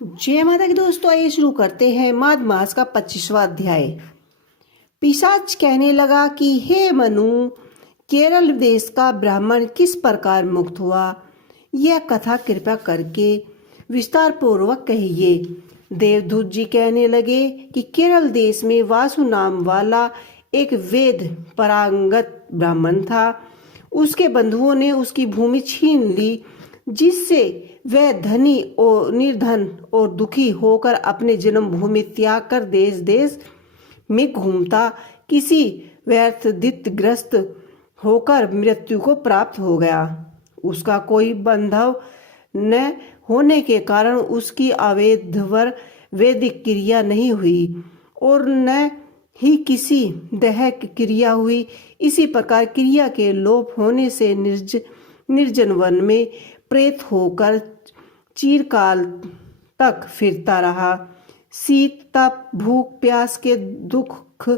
जय माता की दोस्तों, आइए शुरू करते हैं माघ मास का 25वां अध्याय। पिशाच कहने लगा कि हे मनु, केरल देश का ब्राह्मण किस प्रकार मुक्त हुआ, यह कथा कृपा करके विस्तार पूर्वक कहिए। देवदूत जी कहने लगे कि केरल देश में वासु नाम वाला एक वेद पारंगत ब्राह्मण था। उसके बंधुओं ने उसकी भूमि छीन ली, जिससे वह धनी और निर्धन और दुखी होकर अपने जन्मभूमि त्याग कर देश देश में घूमता किसी व्यर्थदितग्रस्त होकर मृत्यु को प्राप्त हो गया। उसका कोई बंधव न होने के कारण उसकी अवैधवर वैदिक क्रिया नहीं हुई और न ही किसी दैहिक क्रिया हुई। इसी प्रकार क्रिया के लोप होने से निर्जन वन में प्रेत होकर चिरकाल तक फिरता रहा। शीत तप भूख प्यास के दुख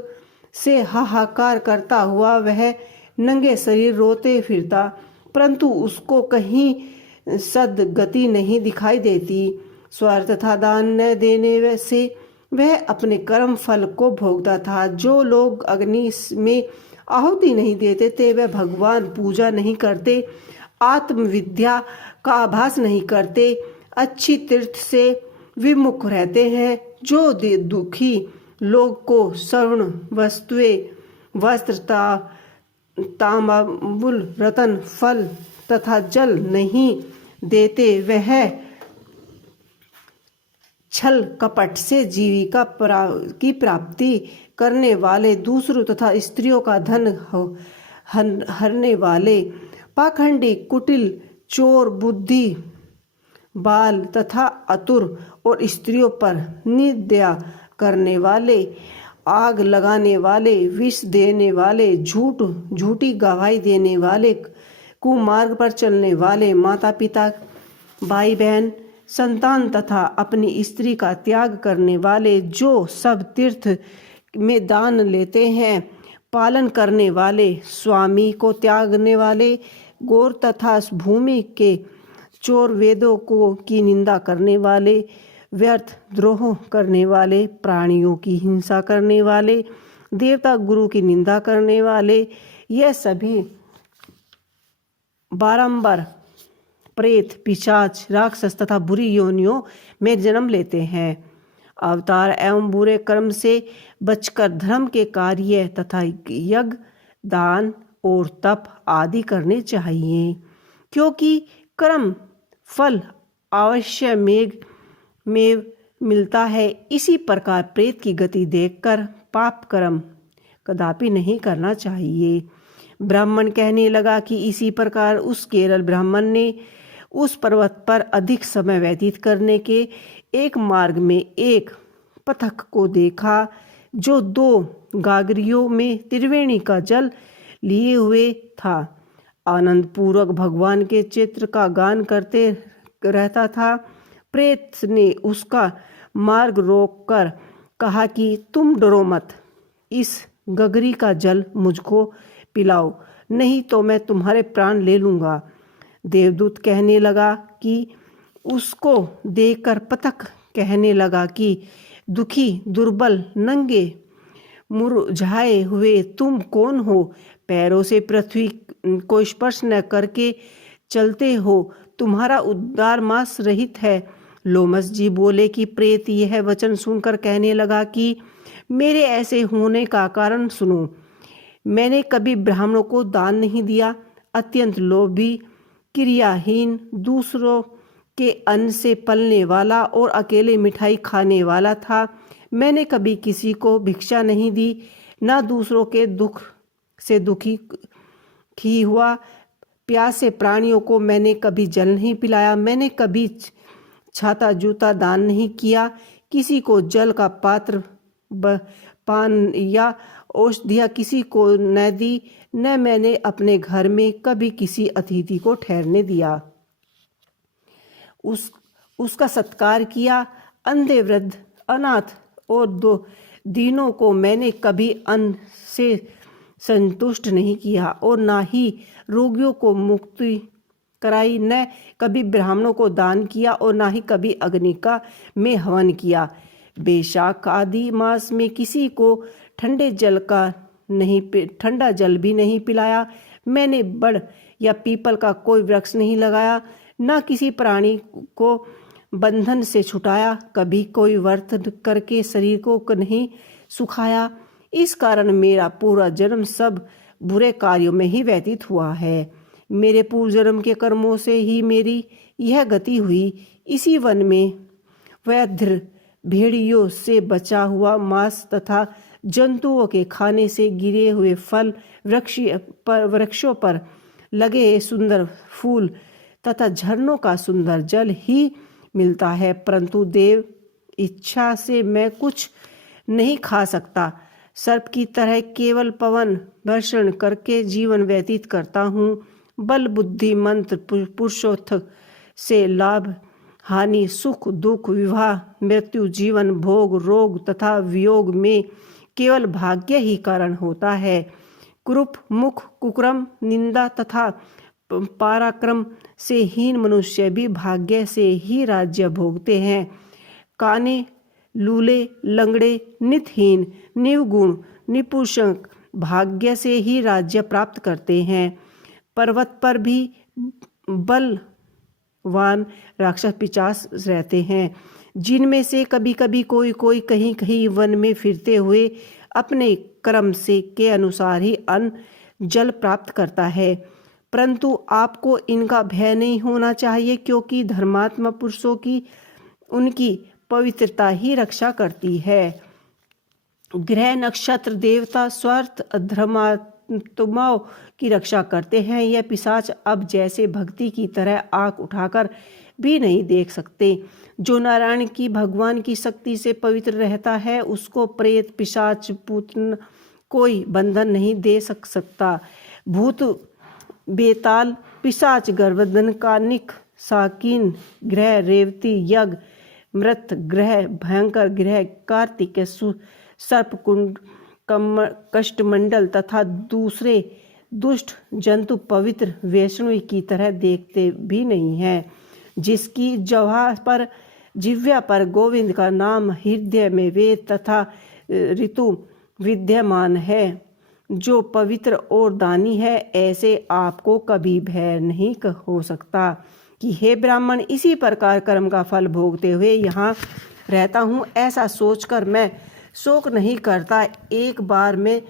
से हाहाकार करता हुआ वह नंगे शरीर रोते फिरता, परंतु उसको कहीं सद्गति नहीं दिखाई देती। स्वर्थ तथा दान न देने से वह अपने कर्म फल को भोगता था। जो लोग अग्नि में आहुति नहीं देते थे वह भगवान पूजा नहीं करते, आत्मविद्या का आभास नहीं करते, अच्छी तीर्थ से विमुख रहते हैं। जो दुखी लोग को स्वर्ण वस्तुएं वस्त्र तांबूल रतन फल तथा जल नहीं देते, वह छल कपट से जीविका की प्राप्ति करने वाले, दूसरों तथा स्त्रियों का धन हरने वाले, पाखंडी, कुटिल, चोर, बुद्धि बाल तथा आतुर और स्त्रियों पर निंदा करने वाले, आग लगाने वाले, विष देने वाले, झूठी गवाही देने वाले, कुमार्ग पर चलने वाले, माता पिता, भाई बहन, संतान तथा अपनी स्त्री का त्याग करने वाले, जो सब तीर्थ में दान लेते हैं, पालन करने वाले, स्वामी को त्यागने वाले, गौर तथा भूमि के चोर, वेदों को की निंदा करने वाले, व्यर्थ द्रोह करने वाले, प्राणियों की हिंसा करने वाले, देवता गुरु की निंदा करने वाले, यह सभी बारंबार प्रेत, पिशाच, राक्षस तथा बुरी योनियों में जन्म लेते हैं। अवतार एवं बुरे कर्म से बचकर धर्म के कार्य तथा यज्ञ, दान और तप आदि करने चाहिए, क्योंकि कर्म फल अवश्य में मिलता है। इसी प्रकार प्रेत की गति देखकर पाप कर्म कदापि नहीं करना चाहिए। ब्राह्मण कहने लगा कि इसी प्रकार उस केरल ब्राह्मण ने उस पर्वत पर अधिक समय व्यतीत करने के एक मार्ग में एक पथक को देखा, जो 2 गागरियों में त्रिवेणी का जल लिए हुए था। आनंद पूर्वक भगवान के चित्र का गान करते रहता था। प्रेत ने उसका मार्ग रोककर कहा कि तुम डरो मत, इस गगरी का जल मुझको पिलाओ, नहीं तो मैं तुम्हारे प्राण ले लूँगा। देवदूत कहने लगा कि उसको देखकर पथक कहने लगा कि दुखी, दुर्बल, नंगे, मुरझाए हुए तुम कौन हो? पैरों से पृथ्वी को स्पर्श न करके चलते हो, तुम्हारा उद्धार मास रहित है। लोमस जी बोले कि प्रेत यह वचन सुनकर कहने लगा कि मेरे ऐसे होने का कारण सुनो। मैंने कभी ब्राह्मणों को दान नहीं दिया, अत्यंत लोभी, क्रियाहीन, दूसरों के अन्न से पलने वाला और अकेले मिठाई खाने वाला था। मैंने कभी किसी को भिक्षा नहीं दी, ना दूसरों के दुख से दुखी ही हुआ। प्यासे प्राणियों को मैंने कभी जल नहीं पिलाया। मैंने कभी छाता जूता दान नहीं किया, किसी को जल का पात्र, पान या औषधियाँ किसी को न दी, न मैंने अपने घर में कभी किसी अतिथि को ठहरने दिया। उसका सत्कार किया। अंधे, वृद्ध, अनाथ और दीनों को मैंने कभी अन्न से संतुष्ट नहीं किया और ना ही रोगियों को मुक्ति कराई, न कभी ब्राह्मणों को दान किया और न ही कभी अग्नि का में हवन किया। बैशाख आदि मास में किसी को ठंडा जल भी नहीं पिलाया। मैंने बड़ या पीपल का कोई वृक्ष नहीं लगाया, न किसी प्राणी को बंधन से छुटाया, कभी कोई व्रत करके शरीर को नहीं सुखाया। इस कारण मेरा पूरा जन्म सब बुरे कार्यों में ही व्यतीत हुआ है। मेरे पूर्व जन्म के कर्मों से ही मेरी यह गति हुई। इसी वन में व्याघ्र, भेड़ियों से बचा हुआ मांस तथा जंतुओं के खाने से गिरे हुए फल, वृक्षों पर लगे सुंदर फूल तथा झरनों का सुंदर जल ही मिलता है, परंतु देव इच्छा से मैं कुछ नहीं खा सकता। सर्प की तरह केवल पवन वर्षण करके जीवन व्यतीत करता हूँ। बल, बुद्धि, मंत्र, पुरुषोत्थ से लाभ, हानि, सुख, दुख, विवाह, मृत्यु, जीवन, भोग, रोग तथा वियोग में केवल भाग्य ही कारण होता है। कुरूप, मुख, कुक्रम, निंदा तथा पराक्रम से हीन मनुष्य भी भाग्य से ही राज्य भोगते हैं। काने, लूले, लंगड़े, नितहीन, निर्गुण, निपुंसक भाग्य से ही राज्य प्राप्त करते हैं। पर्वत पर भी बलवान राक्षस पिशाच रहते हैं, जिनमें से कभी कभी कोई कहीं कहीं वन में फिरते हुए अपने कर्म से के अनुसार ही अन्न जल प्राप्त करता है, परंतु आपको इनका भय नहीं होना चाहिए, क्योंकि धर्मात्मा पुरुषों की उनकी पवित्रता ही रक्षा करती है। ग्रह, नक्षत्र, देवता स्वार्थ धर्मात्माओं की रक्षा करते हैं। यह पिशाच अब जैसे भक्ति की तरह आंख उठाकर भी नहीं देख सकते। जो नारायण की भगवान की शक्ति से पवित्र रहता है, उसको प्रेत, पिशाच, पूतन कोई बंधन नहीं दे सकता। भूत, बेताल, पिशाच, गर्भधन, कानिक, साकिन ग्रह, रेवती, यज्ञ, मृत ग्रह, भयंकर ग्रह, कार्तिक, सर्पकुंड, कष्टमंडल तथा दूसरे दुष्ट जंतु पवित्र वैष्णवी की तरह देखते भी नहीं हैं। जिसकी जिह्वा पर गोविंद का नाम, हृदय में वेद तथा ऋतु विद्यमान है, जो पवित्र और दानी है, ऐसे आपको कभी भय नहीं हो सकता कि हे ब्राह्मण, इसी प्रकार कर्म का फल भोगते हुए यहाँ रहता हूँ, ऐसा सोचकर मैं शोक नहीं करता। एक बार मैं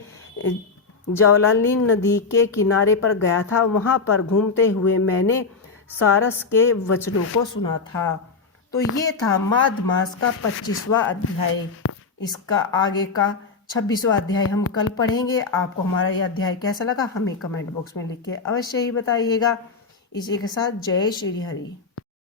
ज्वालालीन नदी के किनारे पर गया था। वहाँ पर घूमते हुए मैंने सारस के वचनों को सुना था। तो ये था माघ मास का 25वां अध्याय। इसका आगे का 26वां अध्याय हम कल पढ़ेंगे। आपको हमारा यह अध्याय कैसा लगा हमें कमेंट बॉक्स में लिख के अवश्य ही बताइएगा। इसी के साथ जय श्री हरि।